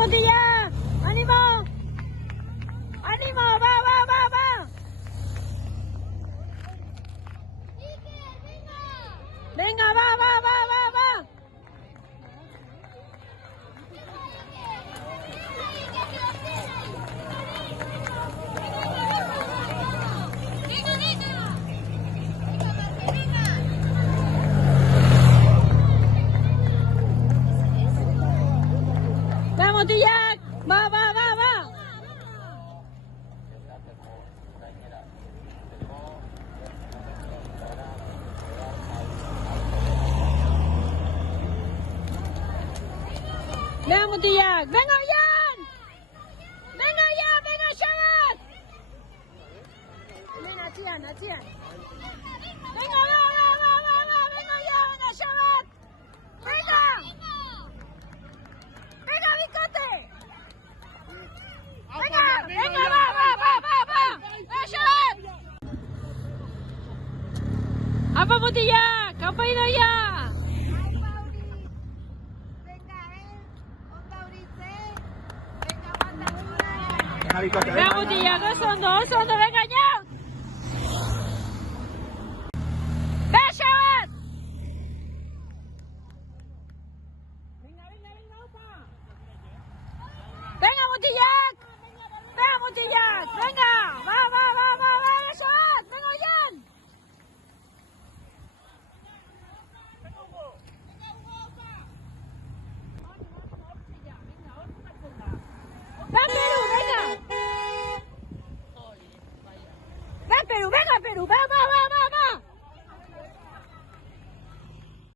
Montilla! ¡Ánimo! ¡Ánimo! ¡Va, va, va, va! ¡Venga, va, va, va, va, va! ¡Va, Montilla! ¡Va, va, va, va! ¡Venga, Montilla! ¡Venga, Jan! ¡Venga, Jan! ¡Venga, Shabbat! ¡Venga, Jan! ¡Jan! ¡Venga, va, va, va, va, va! ¡Venga, Jan! ¡Venga, Shabbat! ¡Venga! ¡Venga, Bicote! ¡Venga! ¡Venga, va, va, va, va, va! ¡Venga, Shabbat! ¡Apa, Montilla! ¡Apa, ido ya! Venga, Montilla, dos ondo, venga ya. ¡Venga, Shabbat! Venga, venga, venga, opa. Venga, Montilla. Venga, Montilla. Venga.